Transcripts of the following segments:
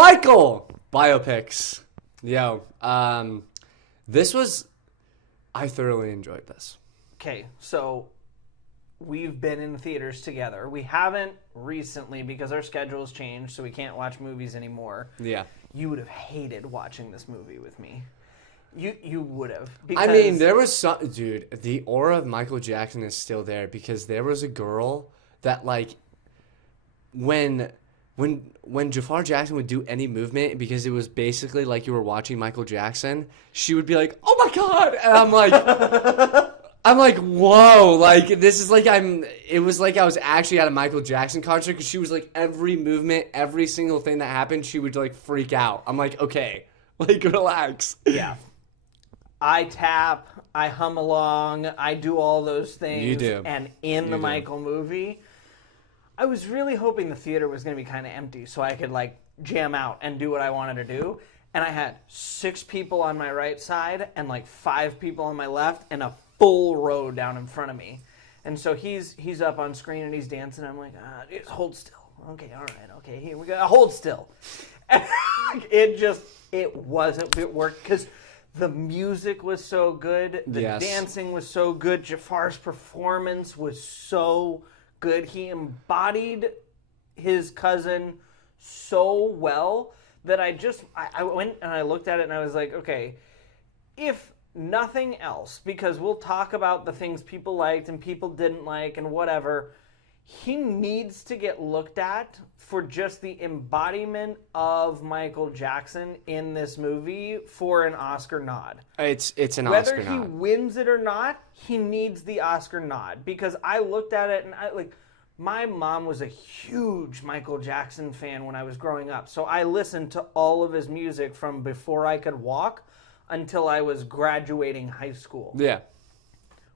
Michael biopics. Yo, I thoroughly enjoyed this. Okay, so we've been in theaters together. We haven't recently because our schedule's changed, so we can't watch movies anymore. Yeah. You would have hated watching this movie with me. You would have. I mean, there was some... Dude, the aura of Michael Jackson is still there because there was a girl that, like, when Jafar Jackson would do any movement, because it was basically like you were watching Michael Jackson, she would be like, "Oh my God!" And I'm like, whoa! Like, this is like it was like I was actually at a Michael Jackson concert, because she was like, every movement, every single thing that happened, she would like freak out. I'm like, okay, like, relax. Yeah. I tap, I hum along, I do all those things. You do. And in the Michael movie, I was really hoping the theater was going to be kind of empty so I could, like, jam out and do what I wanted to do. And I had 6 people on my right side and, like, 5 people on my left and a full row down in front of me. And so he's up on screen and he's dancing. I'm like, just hold still. Okay, all right, okay, here we go. Hold still. And it worked because the music was so good. The dancing was so good. Jafar's performance was so good. He embodied his cousin so well that I went and I looked at it and I was like, okay, if nothing else, because we'll talk about the things people liked and people didn't like and whatever, he needs to get looked at for just the embodiment of Michael Jackson in this movie for an Oscar nod. It's an Whether Oscar nod. Whether he wins it or not, he needs the Oscar nod, because I looked at it and my mom was a huge Michael Jackson fan when I was growing up. So I listened to all of his music from before I could walk until I was graduating high school. Yeah.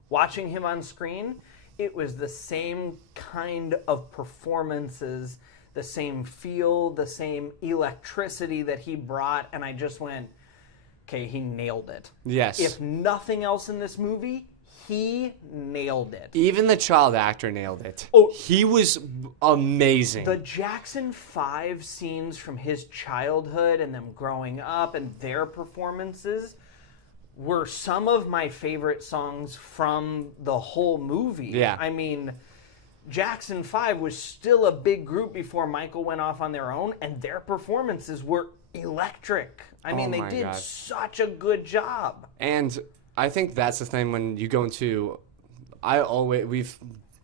Watching him on screen, it was the same kind of performances, the same feel, the same electricity that he brought, and I just went, okay, he nailed it. Yes. If nothing else in this movie, he nailed it. Even the child actor nailed it. Oh, he was amazing. The Jackson 5 scenes from his childhood and them growing up and their performances were some of my favorite songs from the whole movie. Yeah. I mean, Jackson 5 was still a big group before Michael went off on their own, and their performances were electric. I mean, they did such a good job. And I think that's the thing when you go into... we've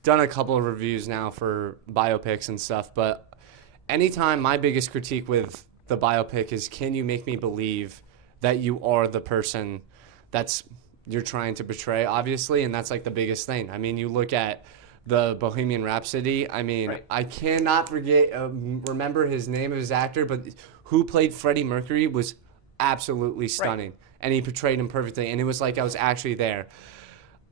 done a couple of reviews now for biopics and stuff, but anytime my biggest critique with the biopic is, can you make me believe that you are the person you're trying to portray, obviously, and that's like the biggest thing. I mean, you look at the Bohemian Rhapsody. I mean, right. I cannot remember his name of his actor, but who played Freddie Mercury was absolutely stunning, right. And he portrayed him perfectly, and it was like I was actually there.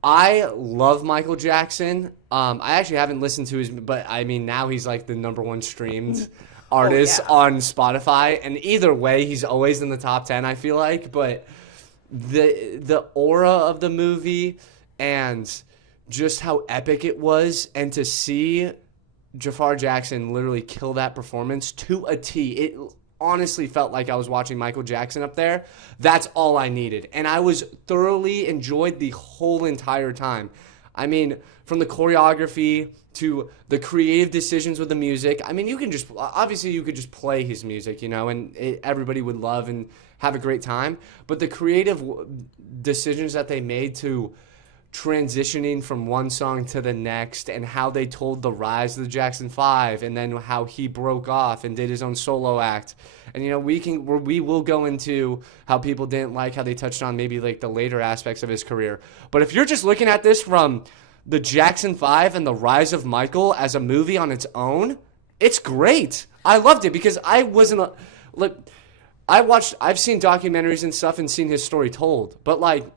I love Michael Jackson. I actually haven't listened to his, but I mean, now he's like the #1 streamed artist on Spotify, and either way, he's always in the top 10, I feel like, but the aura of the movie and just how epic it was, and to see Jafar Jackson literally kill that performance to a T, it honestly felt like I was watching Michael Jackson up there. That's all I needed, and I was thoroughly enjoyed the whole entire time. I mean, from the choreography to the creative decisions with the music. I mean, you could just play his music, and everybody would love and have a great time. But the creative decisions that they made to transitioning from one song to the next, and how they told the rise of the Jackson 5, and then how he broke off and did his own solo act. And we will go into how people didn't like how they touched on maybe like the later aspects of his career. But if you're just looking at this from the Jackson 5 and the rise of Michael as a movie on its own, it's great. I loved it because I've seen documentaries and stuff and seen his story told, but like,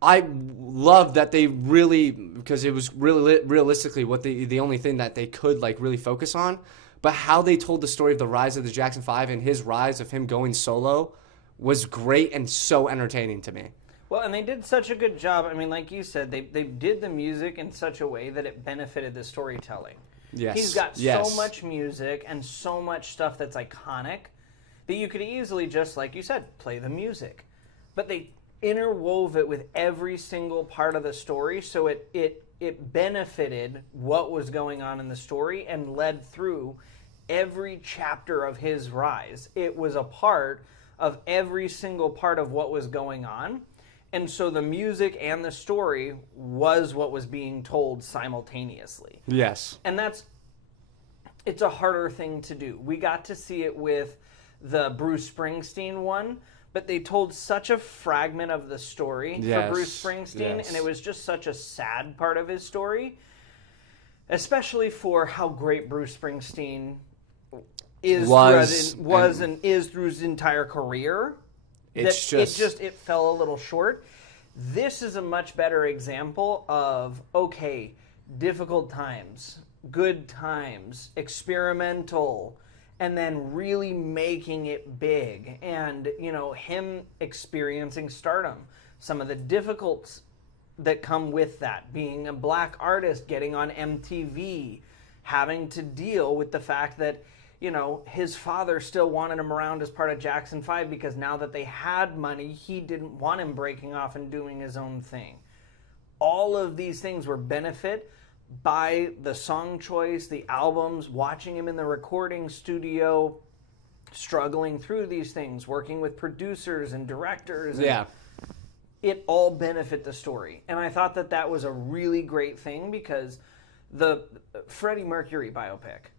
I love that they really, because it was really realistically what the only thing that they could like really focus on, but how they told the story of the rise of the Jackson 5 and his rise of him going solo was great and so entertaining to me. Well, and they did such a good job. I mean, like you said, they did the music in such a way that it benefited the storytelling. Yes. He's got so much music and so much stuff that's iconic that you could easily just, like you said, play the music. But they interwove it with every single part of the story, so it benefited what was going on in the story and led through every chapter of his rise. It was a part of every single part of what was going on. And so the music and the story was what was being told simultaneously. Yes. And it's a harder thing to do. We got to see it with the Bruce Springsteen one, but they told such a fragment of the story for Bruce Springsteen, and it was just such a sad part of his story, especially for how great Bruce Springsteen was and is through his entire career. It fell a little short. This is a much better example of, okay, difficult times, good times, experimental, and then really making it big. And, him experiencing stardom. Some of the difficulties that come with that, being a black artist, getting on MTV, having to deal with the fact that, his father still wanted him around as part of Jackson 5 because now that they had money, he didn't want him breaking off and doing his own thing. All of these things were benefit by the song choice, the albums, watching him in the recording studio, struggling through these things, working with producers and directors. And it all benefit the story. And I thought that was a really great thing because the Freddie Mercury biopic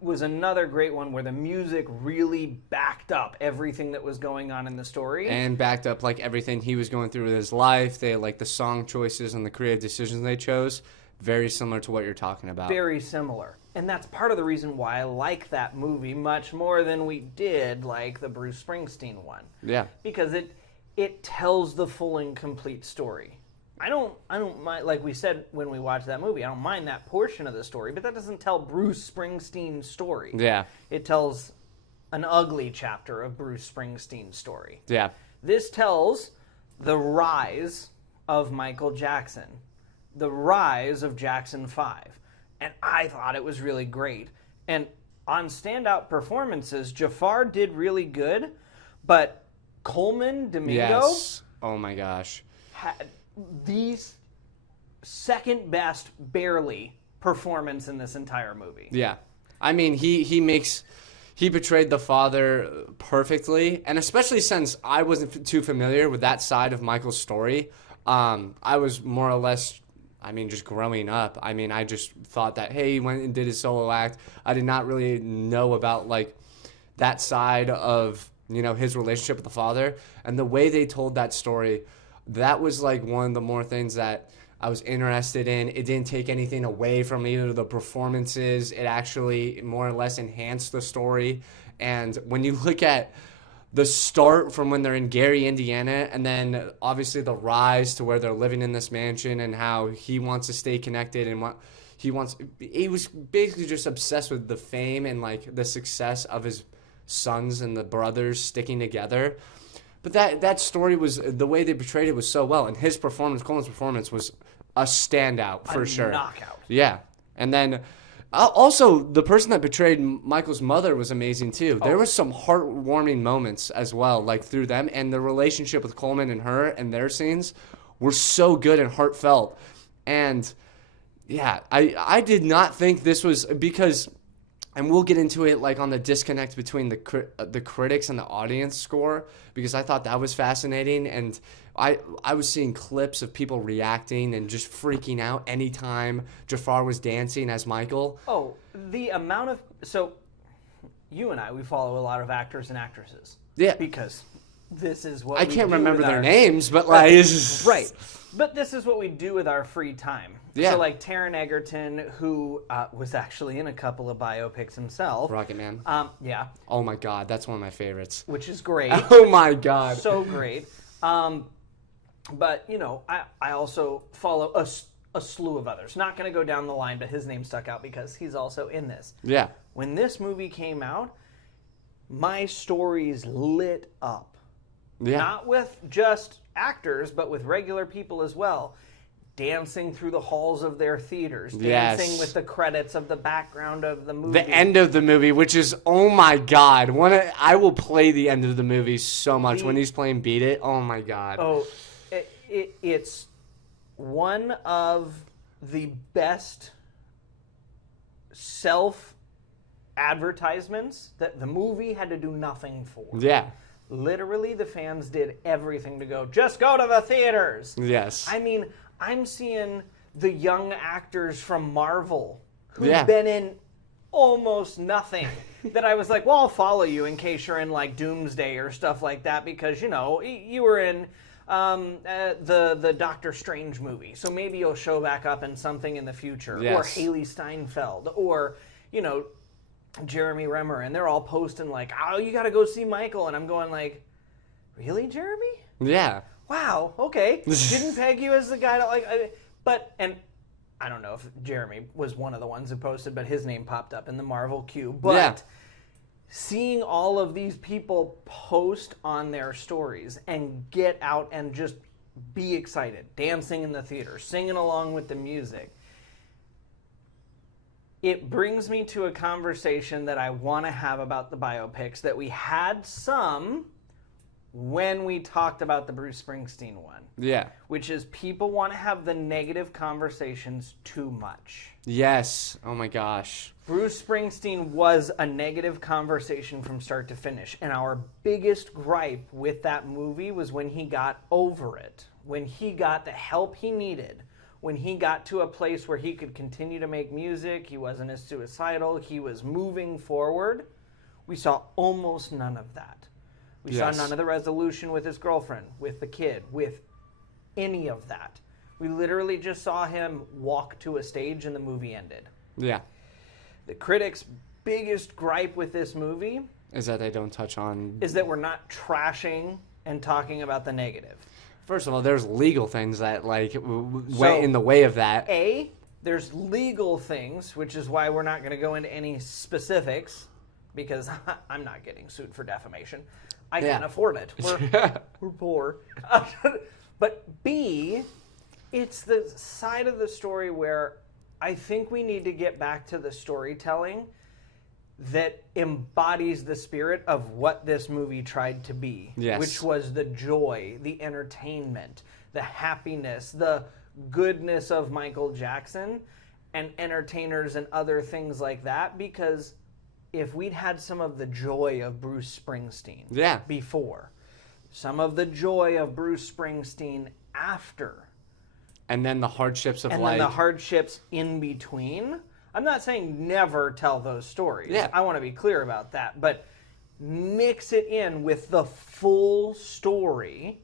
was another great one where the music really backed up everything that was going on in the story. And backed up everything he was going through with his life. They the song choices and the creative decisions they chose. Very similar to what you're talking about. Very similar. And that's part of the reason why I like that movie much more than we did like the Bruce Springsteen one. Yeah. Because it tells the full and complete story. I don't mind, like we said when we watched that movie, I don't mind that portion of the story, but that doesn't tell Bruce Springsteen's story. Yeah. It tells an ugly chapter of Bruce Springsteen's story. Yeah. This tells the rise of Michael Jackson, the rise of Jackson 5. And I thought it was really great. And on standout performances, Jafar did really good, but Coleman Domingo oh my gosh, had the second best, barely, performance in this entire movie. Yeah. I mean, he portrayed the father perfectly, and especially since I wasn't too familiar with that side of Michael's story, I was more or less, just growing up. I just thought that, hey, he went and did his solo act. I did not really know about, that side of, his relationship with the father. And the way they told that story, that was, one of the more things that I was interested in. It didn't take anything away from either of the performances. It actually more or less enhanced the story. And when you look at the start from when they're in Gary, Indiana, and then obviously the rise to where they're living in this mansion and how he wants to stay connected and what he was basically just obsessed with the fame and the success of his sons and the brothers sticking together. But that story was, the way they portrayed it was so well, and his performance, Coleman's performance, was a standout for sure. Knockout. Yeah. And then also, the person that portrayed Michael's mother was amazing too. There was some heartwarming moments as well, through them, and the relationship with Coleman and her and their scenes were so good and heartfelt. And yeah, I did not think this was, because, and we'll get into it on the disconnect between the critics and the audience score, because I thought that was fascinating, and I was seeing clips of people reacting and just freaking out anytime Jafar was dancing as Michael. Oh, the amount of... So, you and I, we follow a lot of actors and actresses. Yeah. Because this is what I we can't do remember with their our... names, but Right. But this is what we do with our free time. Yeah. So Taron Egerton, who was actually in a couple of biopics himself. Rocket Man. Yeah. Oh my God, that's one of my favorites. Which is great. Oh my God. So great. But, I also follow a slew of others. Not going to go down the line, but his name stuck out because he's also in this. Yeah. When this movie came out, my stories lit up. Yeah. Not with just actors, but with regular people as well. dancing through the halls of their theaters, Yes. dancing with the credits of the background of the movie. The end of the movie, which is, oh my God. I will play the end of the movie so much. When he's playing Beat It, oh my God. Oh, it's one of the best self-advertisements that the movie had to do nothing for. Yeah. Literally, the fans did everything to go, just go to the theaters. Yes. I mean, I'm seeing the young actors from Marvel who've Yeah. been in almost nothing that I was like, well, I'll follow you in case you're in like Doomsday or stuff like that because, you know, you were in the Doctor Strange movie. So maybe you'll show back up in something in the future. Yes. Or Haley Steinfeld or, you know, Jeremy Renner, and they're all posting like, oh, you got to go see Michael. And I'm going like, really, Jeremy? Yeah. Wow, okay. Didn't peg you as the guy to like, and I don't know if Jeremy was one of the ones who posted, but his name popped up in the Marvel queue. But Yeah. seeing all of these people post on their stories and get out and just be excited, dancing in the theater, singing along with the music, it brings me to a conversation that I want to have about the biopics that we had some when we talked about the Bruce Springsteen one. Yeah. Which is people want to have the negative conversations too much. Yes. Oh my gosh. Bruce Springsteen was a negative conversation from start to finish. And our biggest gripe with that movie was when he got over it. When he got the help he needed. When he got to a place where he could continue to make music, he wasn't as suicidal, he was moving forward, we saw almost none of that. We Yes. saw none of the resolution with his girlfriend, with the kid, with any of that. We literally just saw him walk to a stage and the movie ended. Yeah. The critics' biggest gripe with this movie Is that they don't touch on... is that we're not trashing and talking about the negative. First of all, there's legal things that like went in the way of that. There's legal things, which is why we're not going to go into any specifics, because I'm not getting sued for defamation. I can't afford it. We're poor. But B, it's the side of the story where I think we need to get back to the storytelling that embodies the spirit of what this movie tried to be, Yes. which was the joy, the entertainment, the happiness, the goodness of Michael Jackson and entertainers and other things like that. Because if we'd had some of the joy of Bruce Springsteen before, some of the joy of Bruce Springsteen after, and then the hardships of and life. then the hardships in between. I'm not saying never tell those stories. Yeah. I want to be clear about that. But mix it in with the full story.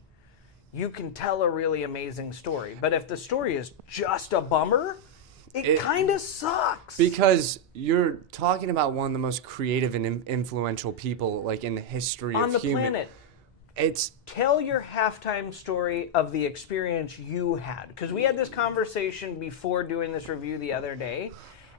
You can tell a really amazing story. But if the story is just a bummer, it kind of sucks. Because you're talking about one of the most creative and influential people like in the history on of the human. planet. It's Tell your halftime story of the experience you had. Because we had this conversation before doing this review the other day.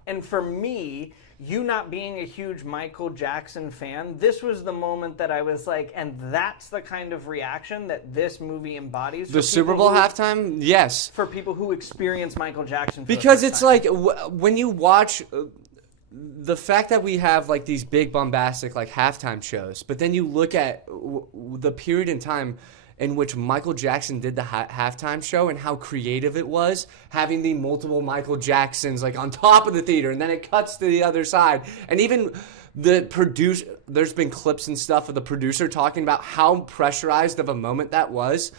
And for me, you not being a huge Michael Jackson fan, this was the moment that I was like, and that's the kind of reaction that this movie embodies. the Super Bowl halftime. Yes. For people who experience Michael Jackson. For Because the it's first time. like when you watch the fact that we have like these big bombastic like halftime shows, but then you look at the period in time in which Michael Jackson did the halftime show and how creative it was, having the multiple Michael Jacksons like on top of the theater, and then it cuts to the other side, and even the producer. There's been clips and stuff of the producer talking about how pressurized of a moment that was,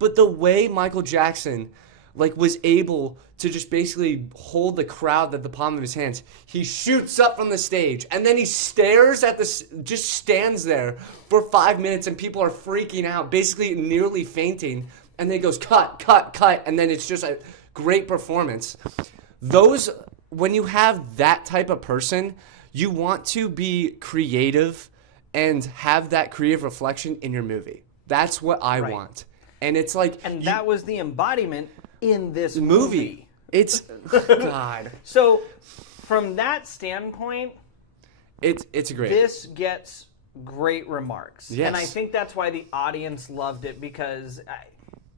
but the way Michael Jackson like was able to just basically hold the crowd at the palm of his hands. He shoots up from the stage and then he stares at just stands there for 5 minutes and people are freaking out, basically nearly fainting. And then it goes cut, cut, cut. And then it's just a great performance. When you have that type of person, you want to be creative and have that creative reflection in your movie. That's what I want. And it's like... And that was the embodiment in this movie. It's God. So from that standpoint, it's great. This gets great remarks. Yes. And I think that's why the audience loved it, because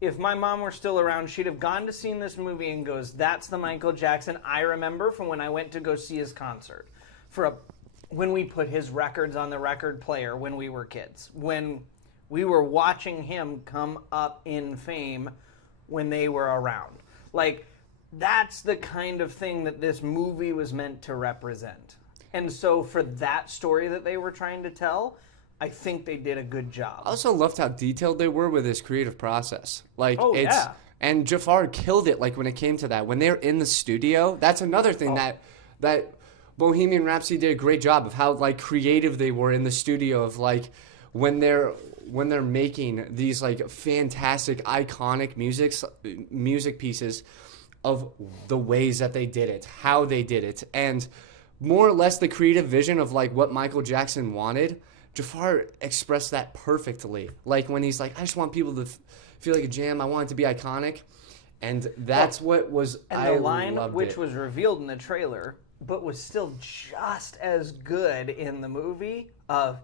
if my mom were still around, she'd have gone to see this movie and goes, "That's the Michael Jackson I remember from when I went to go see his concert." When we put his records on the record player when we were kids, when we were watching him come up in fame when they were around. Like, that's the kind of thing that this movie was meant to represent. And so for that story that they were trying to tell, I think they did a good job. I also loved how detailed they were with his creative process. Like, yeah. And Jafar killed it, like, when it came to that. When they're in the studio, that's another thing that Bohemian Rhapsody did a great job of how, like, creative they were in the studio of, like, when they're making these, like, fantastic, iconic music pieces of the ways that they did it, how they did it, and more or less the creative vision of, like, what Michael Jackson wanted. Jafar expressed that perfectly. Like, when he's like, I just want people to feel like a jam. I want it to be iconic. And that's what was... And the line, which was revealed in the trailer, but was still just as good in the movie, of...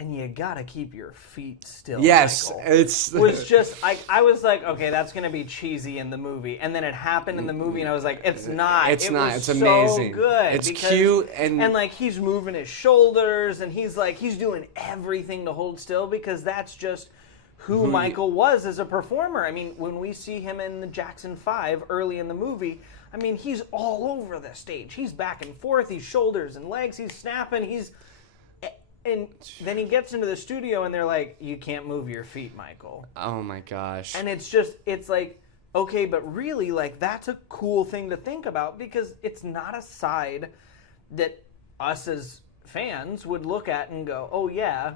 And you gotta keep your feet still. Yes, Michael. it's was just I was like, okay, that's gonna be cheesy in the movie, and then it happened in the movie, and I was like, it's not. It's not. It's so amazing. Good. It's cute and like he's moving his shoulders, and he's doing everything to hold still because that's just who Michael was as a performer. I mean, when we see him in the Jackson 5 early in the movie, I mean, he's all over the stage. He's back and forth. He's shoulders and legs. He's snapping. And then he gets into the studio and they're like, you can't move your feet, Michael. Oh my gosh. And it's like, okay, but really, like, that's a cool thing to think about because it's not a side that us as fans would look at and go, oh yeah,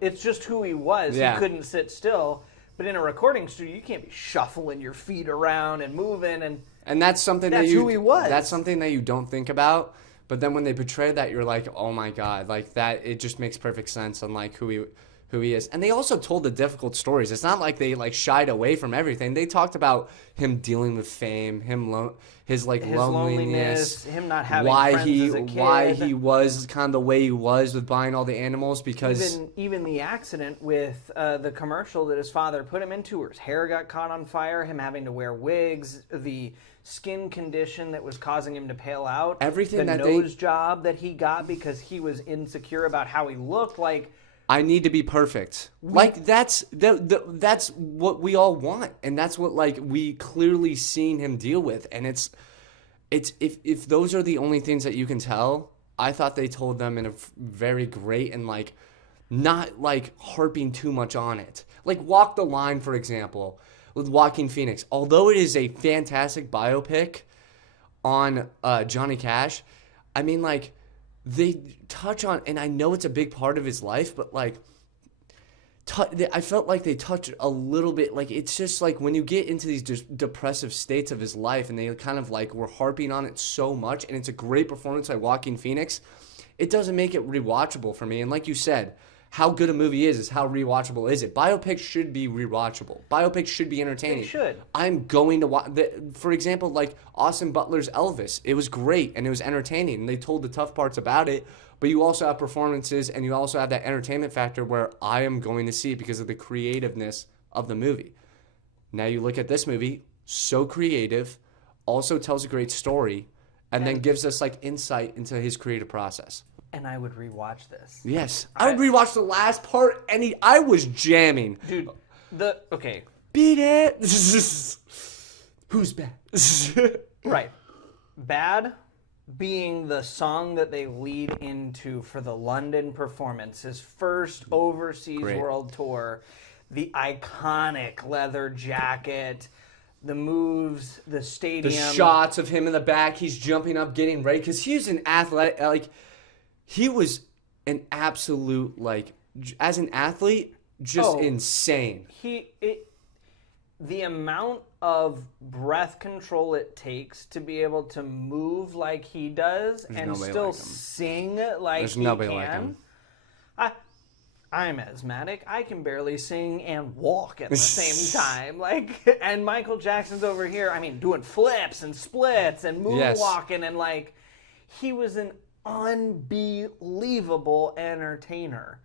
it's just who he was. Yeah. He couldn't sit still. But in a recording studio, you can't be shuffling your feet around and moving. And that's something that's who he was. That's something that you don't think about. But then when they portray that, you're like, oh my God, like that, it just makes perfect sense on like who he is. And they also told the difficult stories. It's not like they like shied away from everything. They talked about him dealing with fame, his loneliness, him not having friends as a kid. Why he was kind of the way he was with buying all the animals because... Even the accident with the commercial that his father put him into where his hair got caught on fire, him having to wear wigs, the skin condition that was causing him to pale out, everything the nose job that he got because he was insecure about how he looked. Like, I need to be perfect. Like that's what we all want, and that's what like we clearly seen him deal with. And it's if those are the only things that you can tell, I thought they told them in a very great and like not like harping too much on it. Like Walk the Line, for example, with Joaquin Phoenix. Although it is a fantastic biopic on Johnny Cash, I mean, like, they touch on, and I know it's a big part of his life, but, like, I felt like they touched a little bit. Like, it's just, like, when you get into these depressive states of his life, and they kind of, like, were harping on it so much, and it's a great performance by Joaquin Phoenix, it doesn't make it rewatchable for me. And like you said, how good a movie is how rewatchable is it? Biopics should be rewatchable. Biopics should be entertaining. They should. I'm going to watch... For example, like Austin Butler's Elvis. It was great, and it was entertaining, and they told the tough parts about it, but you also have performances, and you also have that entertainment factor where I am going to see it because of the creativeness of the movie. Now you look at this movie, so creative, also tells a great story, and then gives us like insight into his creative process. And I would rewatch this. Yes. I would rewatch the last part, and I was jamming. Dude, okay. Beat it. Who's bad? Right. Bad being the song that they lead into for the London performance, his first overseas world tour, the iconic leather jacket, the moves, the stadium. The shots of him in the back, he's jumping up, getting ready, because he's an athlete, like... He was an absolute, like, as an athlete, just insane. The amount of breath control it takes to be able to move like he does and still sing like he can. There's nobody like him. I'm asthmatic. I can barely sing and walk at the same time. Like, and Michael Jackson's over here, I mean, doing flips and splits and moonwalking and, like, he was an unbelievable entertainer.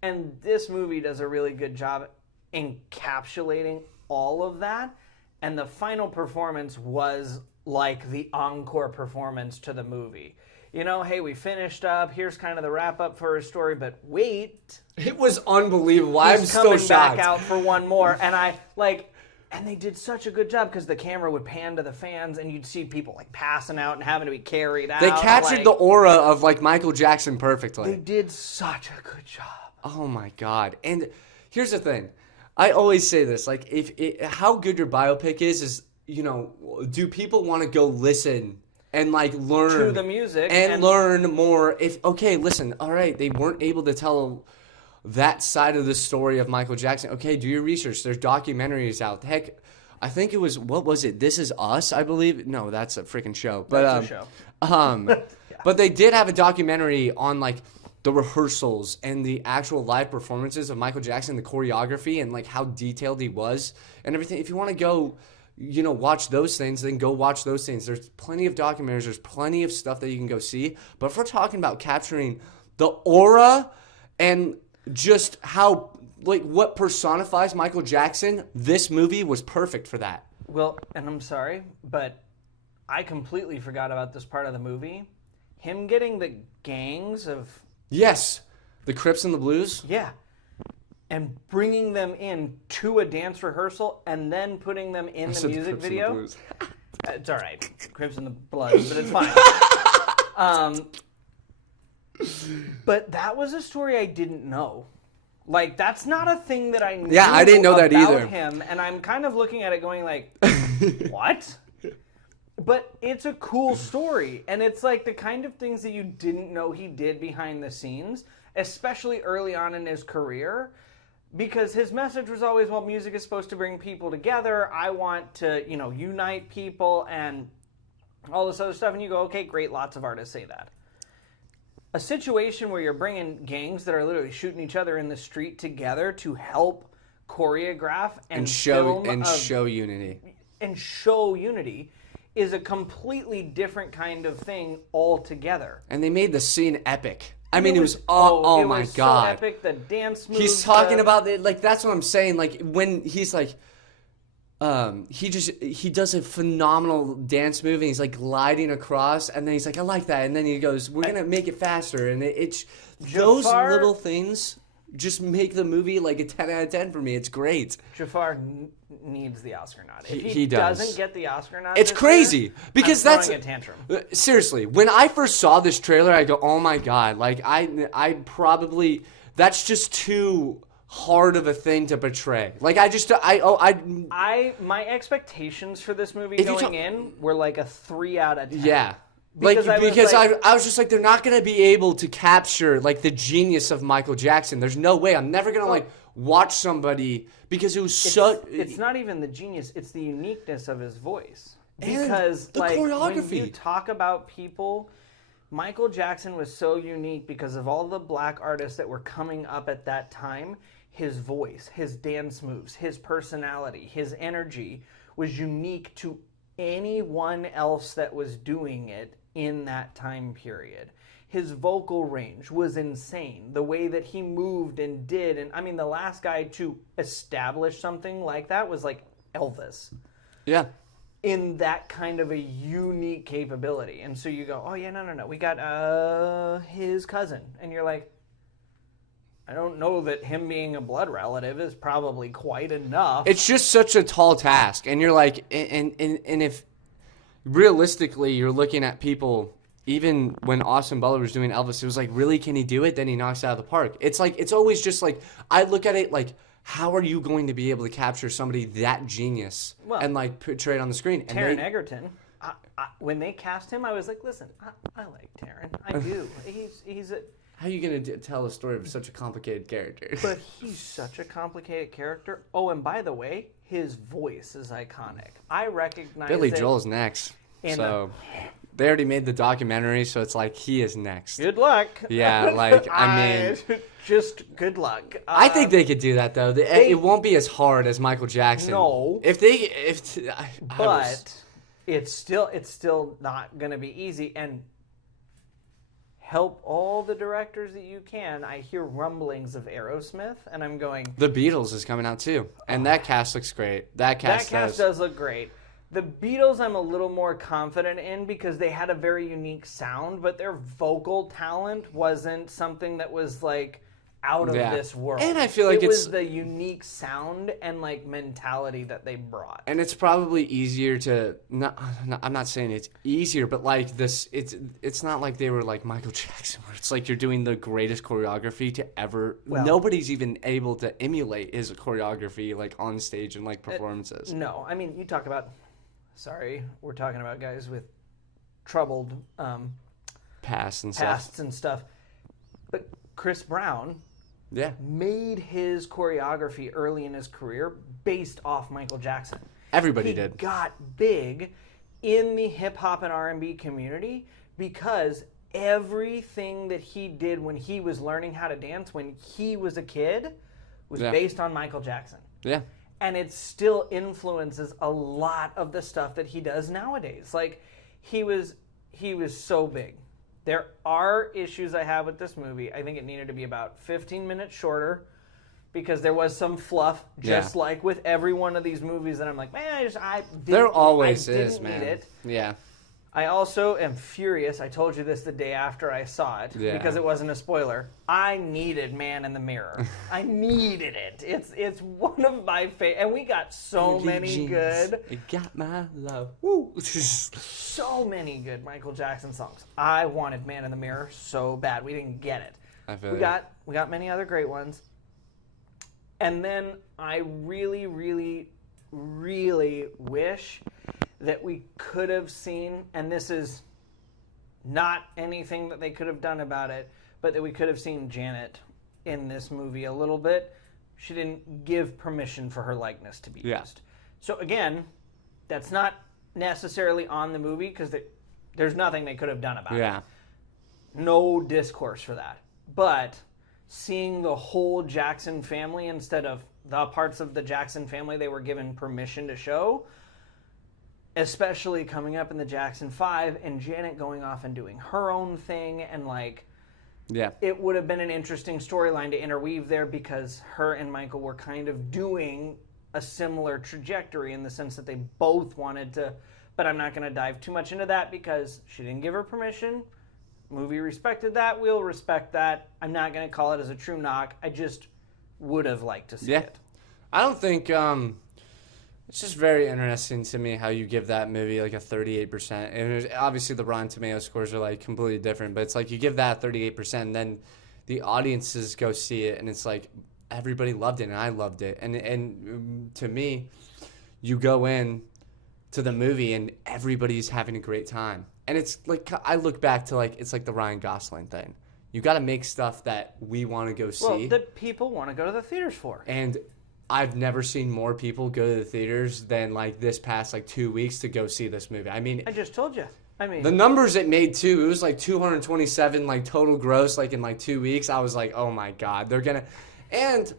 And this movie does a really good job encapsulating all of that, and the final performance was like the encore performance to the movie. You know, hey, we finished up. Here's kind of the wrap up for his story, but wait, It was unbelievable. I'm he's still coming shocked. back out for one more, and and they did such a good job because the camera would pan to the fans, and you'd see people like passing out and having to be carried out. They captured the aura of like Michael Jackson perfectly. They did such a good job. Oh my God. And here's the thing. I always say this, like how good your biopic is, you know, do people want to go listen and like learn To the music and learn more? Okay, listen, all right, they weren't able to tell that side of the story of Michael Jackson. Okay, do your research. There's documentaries out. Heck, I think it was, what was it? This Is Us, I believe. No, that's a freaking show. But That's a show. But they did have a documentary on like the rehearsals and the actual live performances of Michael Jackson, the choreography and like how detailed he was and everything. If you want to go, you know, watch those things, then go watch those things. There's plenty of documentaries. There's plenty of stuff that you can go see. But if we're talking about capturing the aura and just how, like, what personifies Michael Jackson, this movie was perfect for that. Well, and I'm sorry, but I completely forgot about this part of the movie. Him getting the gangs of... Yes, the Crips and the Blues. Yeah. And bringing them in to a dance rehearsal and then putting them in the music video. It's all right. Crips and the Bloods, but it's fine. But that was a story I didn't know. Like, that's not a thing that I knew. Yeah, I didn't know that about either. Him, and I'm kind of looking at it going like, what? But it's a cool story, and it's like the kind of things that you didn't know he did behind the scenes, especially early on in his career, because his message was always, well, music is supposed to bring people together. I want to, you know, unite people and all this other stuff. And you go, okay, great, lots of artists say that. A situation where you're bringing gangs that are literally shooting each other in the street together to help choreograph and show unity is a completely different kind of thing altogether. And they made the scene epic. I mean, it was oh my God. So epic, the dance moves. He's talking about it, like, that's what I'm saying. Like, when he's like, he does a phenomenal dance move and he's like gliding across, and then he's like, I like that, and then he goes, we're gonna make it faster, and it's those little things just make the movie like a 10 out of 10 for me. It's great. Jafar needs the Oscar nod. If he doesn't get the Oscar nod, it's crazy because I'm that's throwing a tantrum. Seriously, when I first saw this trailer, I go, oh my God, like I probably, that's just too hard of a thing to portray. Like, my expectations for this movie going in were like a 3 out of 10. Yeah. Because I was just like, they're not going to be able to capture like the genius of Michael Jackson. There's no way. I'm never going to like watch somebody, because it was it's not even the genius, it's the uniqueness of his voice. And Because the choreography. when you talk about people, Michael Jackson was so unique because of all the black artists that were coming up at that time. His voice, his dance moves, his personality, his energy was unique to anyone else that was doing it in that time period. His vocal range was insane. The way that he moved and did, and I mean, the last guy to establish something like that was like Elvis. Yeah. In that kind of a unique capability. And so you go, oh yeah, no. We got his cousin. And you're like, I don't know that him being a blood relative is probably quite enough. It's just such a tall task. And you're like, and if realistically you're looking at people, even when Austin Butler was doing Elvis, it was like, really, can he do it? Then he knocks it out of the park. It's like, it's always just like, I look at it like, how are you going to be able to capture somebody that genius and like portray it on the screen? And Taron Egerton, when they cast him, I was like, listen, I like Taron. I do. He's a... How are you going to tell a story of such a complicated character? But he's such a complicated character. Oh, and by the way, his voice is iconic. I recognize Billy Joel's next. So they already made the documentary, so it's like he is next. Good luck. Yeah, like, I mean... Just good luck. I think they could do that, though. It won't be as hard as Michael Jackson. No. But it's still not going to be easy. And help all the directors that you can. I hear rumblings of Aerosmith, and I'm going... The Beatles is coming out too, and that cast looks great. That cast does look great. The Beatles I'm a little more confident in because they had a very unique sound, but their vocal talent wasn't something that was like out of this world. And I feel like it was the unique sound and like mentality that they brought. And it's probably easier to I'm not saying it's easier, but like this, it's not like they were like Michael Jackson, where it's like you're doing the greatest choreography to ever. Nobody's even able to emulate his choreography like on stage and like performances. No, I mean you talk about. Sorry, we're talking about guys with troubled pasts and stuff. But Chris Brown made his choreography early in his career based off Michael Jackson. Everybody did. He got big in the hip-hop and R&B community because everything that he did when he was learning how to dance when he was a kid was based on Michael Jackson. Yeah. And it still influences a lot of the stuff that he does nowadays. Like, he was so big. There are issues I have with this movie. I think it needed to be about 15 minutes shorter because there was some fluff, just like with every one of these movies that I'm like, man, I didn't need it. Yeah. I also am furious. I told you this the day after I saw it because it wasn't a spoiler. I needed Man in the Mirror. I needed it. It's one of my favorite. And we got so many good. It got my love. Woo. So many good Michael Jackson songs. I wanted Man in the Mirror so bad. We didn't get it. We got many other great ones. And then I really, really, really wish that we could have seen, and this is not anything that they could have done about it, but that we could have seen Janet in this movie a little bit. She didn't give permission for her likeness to be used. So again, that's not necessarily on the movie because there's nothing they could have done about it. No discourse for that. But seeing the whole Jackson family instead of the parts of the Jackson family they were given permission to show, especially coming up in the Jackson 5 and Janet going off and doing her own thing and like it would have been an interesting storyline to interweave there because her and Michael were kind of doing a similar trajectory in the sense that they both wanted to, but I'm not going to dive too much into that because she didn't give her permission. Movie respected that. We'll respect that. I'm not going to call it as a true knock. I just would have liked to see it. I don't think it's just very interesting to me how you give that movie like a 38%. And obviously the Rotten Tomatoes scores are like completely different, but it's like you give that 38% and then the audiences go see it and it's like everybody loved it and I loved it. And to me, you go in to the movie and everybody's having a great time. And it's like I look back to like it's like the Ryan Gosling thing. You got to make stuff that we want to go see. Well, that people want to go to the theaters for. And I've never seen more people go to the theaters than like this past like 2 weeks to go see this movie. I mean, I just told you. I mean, the numbers it made too. It was like 227 like total gross like in like 2 weeks. I was like, oh my god, they're gonna. And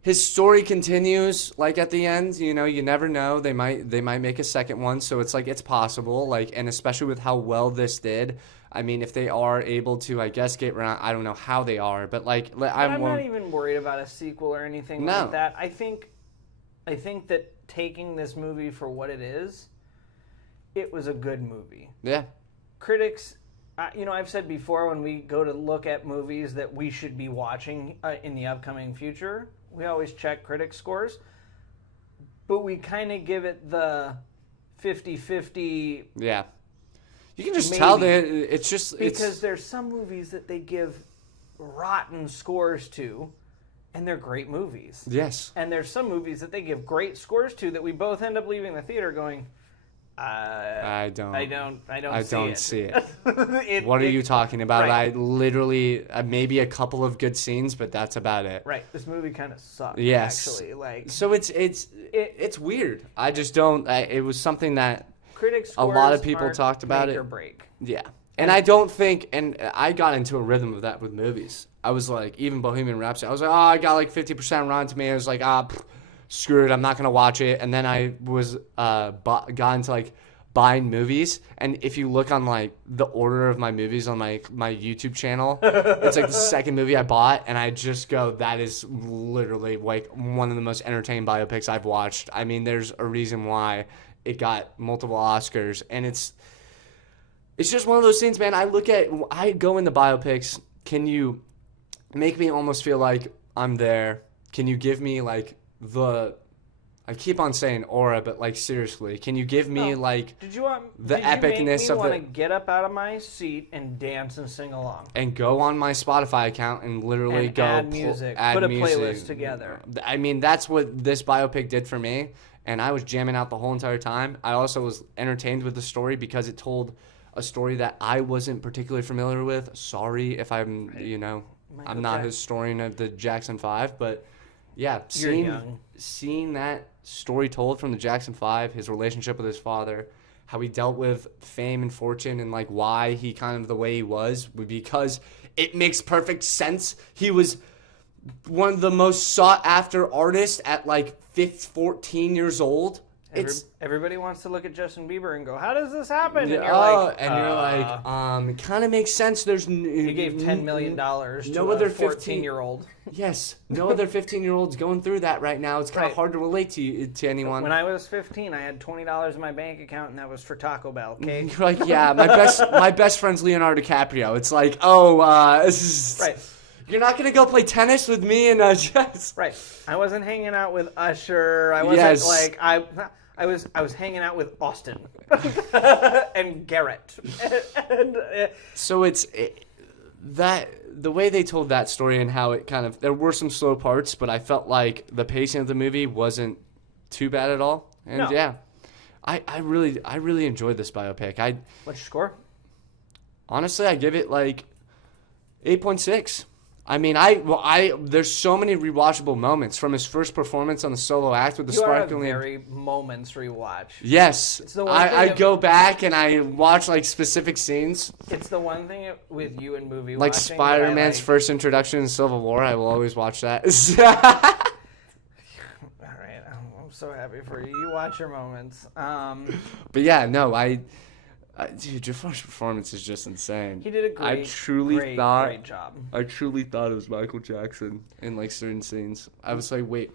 his story continues like at the end. You know, you never know. They might make a second one. So it's like it's possible. Like, and especially with how well this did. I mean, if they are able to, I guess, get around, I don't know how they are, but like, I'm not even worried about a sequel or anything like that. I think that taking this movie for what it is, it was a good movie. Yeah. Critics, I've said before when we go to look at movies that we should be watching in the upcoming future, we always check critic scores, but we kind of give it the 50-50. Yeah. You can just tell that it's just... Because there's some movies that they give rotten scores to, and they're great movies. Yes. And there's some movies that they give great scores to that we both end up leaving the theater going, I don't see it. What are you talking about? Right. I literally, maybe a couple of good scenes, but that's about it. Right. This movie kind of sucks, actually. So it's weird. I just don't... it was something that... Critics a lot of people talked about make it. Or break. Yeah. And I don't think, and I got into a rhythm of that with movies. I was like, even Bohemian Rhapsody, I was like, I got like 50% Rotten Tomatoes, like, screw it, I'm not going to watch it. And then I was, got into like buying movies, and if you look on like the order of my movies on my YouTube channel, it's like the second movie I bought, and I just go, that is literally like one of the most entertaining biopics I've watched. I mean, there's a reason why it got multiple Oscars, and it's just one of those things, man. I go into biopics. Can you make me almost feel like I'm there? Can you give me like I keep on saying aura, but like seriously, can you give me like did you want the did epicness you make me of want it? to get up out of my seat and dance and sing along And go on my Spotify account and literally and go add music, put a playlist together. I mean, that's what this biopic did for me, and I was jamming out the whole entire time. I also was entertained with the story because it told a story that I wasn't particularly familiar with. Sorry if I'm, I'm not a historian of the Jackson 5, but yeah, seeing that story told from the Jackson 5, his relationship with his father, how he dealt with fame and fortune, and like why he kind of the way he was, because it makes perfect sense. He was one of the most sought after artists at like 14 years old. Everybody wants to look at Justin Bieber and go, how does this happen? And you're like, it kind of makes sense. He gave $10 million to no other 14-year-old. Yes, no other 15-year-olds going through that right now. It's kind of hard to relate to anyone. When I was 15, I had $20 in my bank account, and that was for Taco Bell. Okay, you're like, yeah, my best friend's Leonardo DiCaprio. It's like, this is right. You're not gonna go play tennis with me and Jess. Right. I wasn't hanging out with Usher. I wasn't I was hanging out with Austin and Garrett. So that the way they told that story and how it kind of, there were some slow parts, but I felt like the pacing of the movie wasn't too bad at all. And no. Yeah, I really enjoyed this biopic. What's your score? Honestly, I give it like 8.6. I mean, there's so many rewatchable moments from his first performance on the solo act with the sparkling. You are a very moments rewatch. Yes, I go back and I watch like specific scenes. It's the one thing with you and movie like watching. Spider-Man's first introduction in Civil War. I will always watch that. All right, I'm so happy for you. You watch your moments. But yeah, no, dude, Jafar's performance is just insane. He did a great job. I truly thought it was Michael Jackson in like certain scenes. I was like, wait. I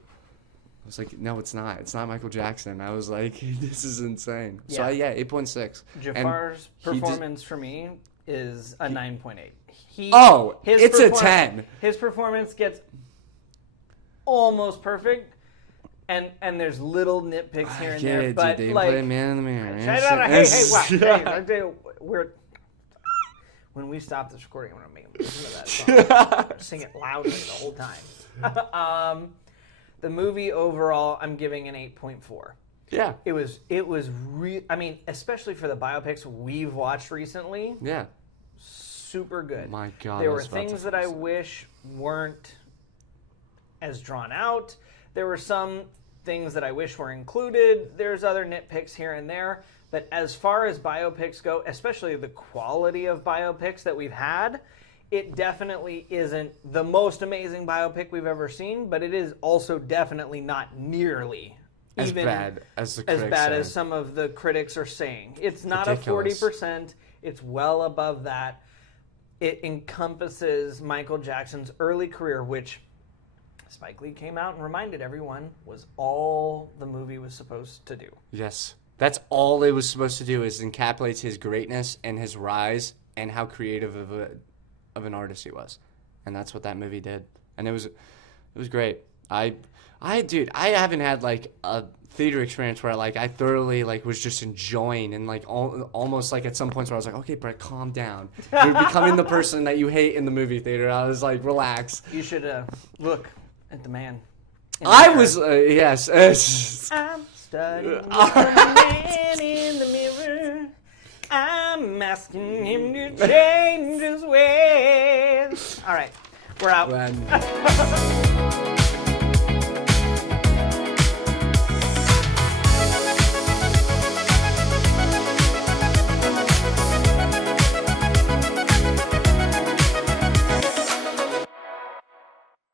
was like, no, it's not. It's not Michael Jackson. I was like, this is insane. Yeah. So 8.6. Jafar's performance for me is a 9.8. It's a 10. His performance gets almost perfect. And there's little nitpicks here and there, but dude, they like, put a man in the mirror. When we stop this recording, I'm gonna make him listen to that song. Sing it loudly the whole time. The movie overall, I'm giving an 8.4. Yeah, it was I mean, especially for the biopics we've watched recently. Yeah, super good. My God, there were things that I wish weren't as drawn out. There were some things that I wish were included. There's other nitpicks here and there. But as far as biopics go, especially the quality of biopics that we've had, it definitely isn't the most amazing biopic we've ever seen, but it is also definitely not nearly as bad as some of the critics are saying. It's not ridiculous. A 40%. It's well above that. It encompasses Michael Jackson's early career, which Spike Lee came out and reminded everyone was all the movie was supposed to do. Yes. That's all it was supposed to do, is encapsulate his greatness and his rise and how creative of an artist he was. And that's what that movie did. And it was great. I haven't had like a theater experience where I thoroughly was just enjoying and almost at some points where I was like, okay, Brett, calm down. You're becoming the person that you hate in the movie theater. I was like, relax. You should look at the man. Yes. I'm studying the man in the mirror. I'm asking him to change his ways. All right, we're out.